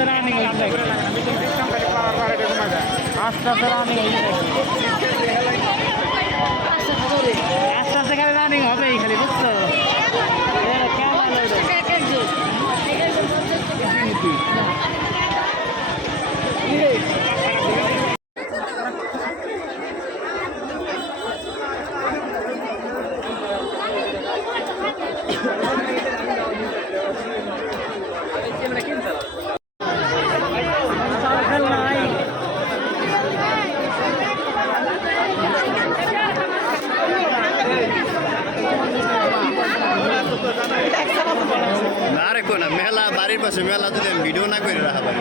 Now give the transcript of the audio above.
আস্তে রানিং হয়েছে আস্তে আস্তে রানিং হয়েছে আস্তে আস্তে খালি বুঝছ? না। মেলা বাড়ির পাশে মেলা যদি আমি ভিডিও না করে রাখা পারি।